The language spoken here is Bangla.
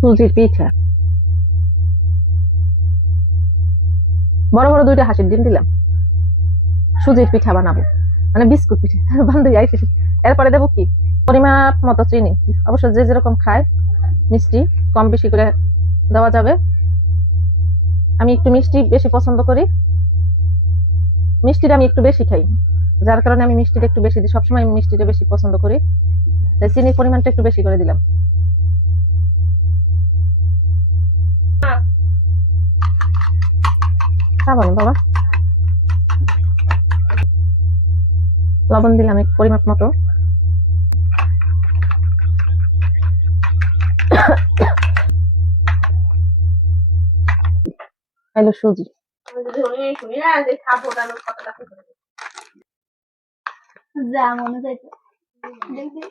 সুজির পিঠা, বড় বড় 2টা হাঁসের ডিম দিলাম। সুজির পিঠা বানাবো, মানে বিস্কুট পিঠা। বান্ধবী আইসে, এরপরে দেবো কি পরিমাপ মতো চিনি, অবশ্য যে যেরকম খায় মিষ্টি কম বেশি করে দেওয়া যাবে। আমি একটু মিষ্টি বেশি পছন্দ করি, মিষ্টিটা আমি একটু বেশি খাই, যার কারণে আমি মিষ্টিটা একটু বেশি দিই, সবসময় আমি মিষ্টিটা বেশি পছন্দ করি, তাই চিনির পরিমাণটা একটু বেশি করে দিলাম। খাবো না বাবা, লবণ দিলাম একটু পরিমাপ মতো। এলো সুজি, যা মনে চাইতো দেখবি।